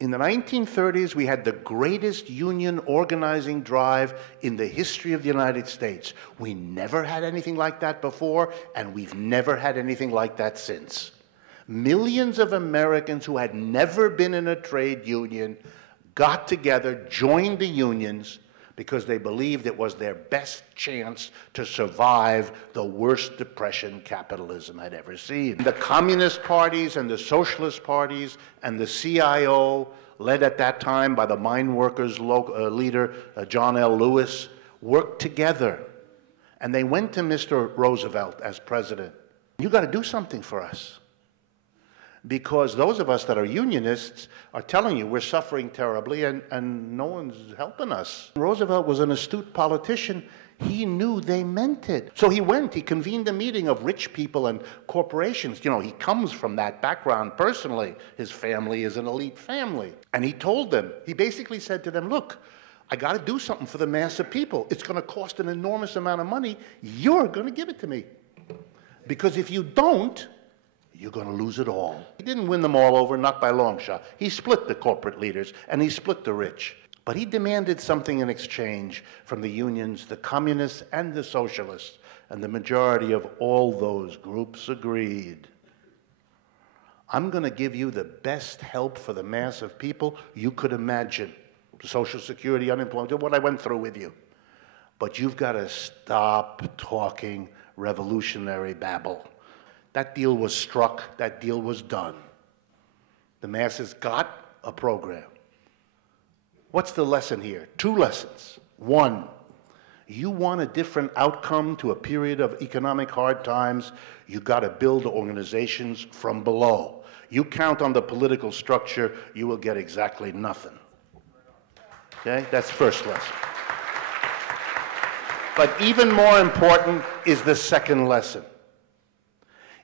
In the 1930s, we had the greatest union organizing drive in the history of the United States. We never had anything like that before, and we've never had anything like that since. Millions of Americans who had never been in a trade union got together, joined the unions, because they believed it was their best chance to survive the worst depression capitalism had ever seen. The communist parties and the socialist parties and the CIO, led at that time by the mine workers leader, John L. Lewis, worked together. And they went to Mr. Roosevelt as president. You got to do something for us. Because those of us that are unionists are telling you we're suffering terribly and no one's helping us. Roosevelt was an astute politician. He knew they meant it. So he went, he convened a meeting of rich people and corporations. You know, he comes from that background personally. His family is an elite family. And he told them, he basically said to them, look, I got to do something for the mass of people. It's going to cost an enormous amount of money. You're going to give it to me. Because if you don't, you're going to lose it all. He didn't win them all over, not by a long shot. He split the corporate leaders, and he split the rich. But he demanded something in exchange from the unions, the communists, and the socialists. And the majority of all those groups agreed. I'm going to give you the best help for the mass of people you could imagine. Social Security, unemployment, what I went through with you. But you've got to stop talking revolutionary babble. That deal was struck, that deal was done. The masses got a program. What's the lesson here? Two lessons. One, you want a different outcome to a period of economic hard times, you got to build organizations from below. You count on the political structure, you will get exactly nothing. Okay, that's first lesson. But even more important is the second lesson.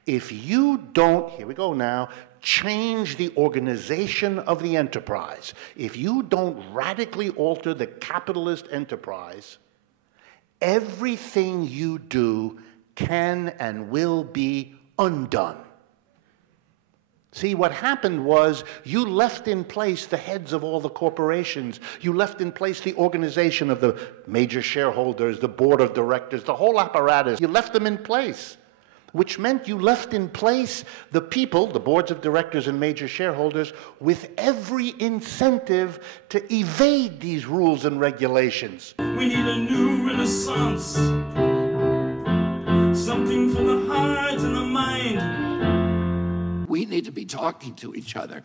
If you don't, here we go now, change the organization of the enterprise, if you don't radically alter the capitalist enterprise, everything you do can and will be undone. See, what happened was you left in place the heads of all the corporations. You left in place the organization of the major shareholders, the board of directors, the whole apparatus. You left them in place, which meant you left in place the people, the boards of directors and major shareholders, with every incentive to evade these rules and regulations. We need a new renaissance, something for the heart and the mind. We need to be talking to each other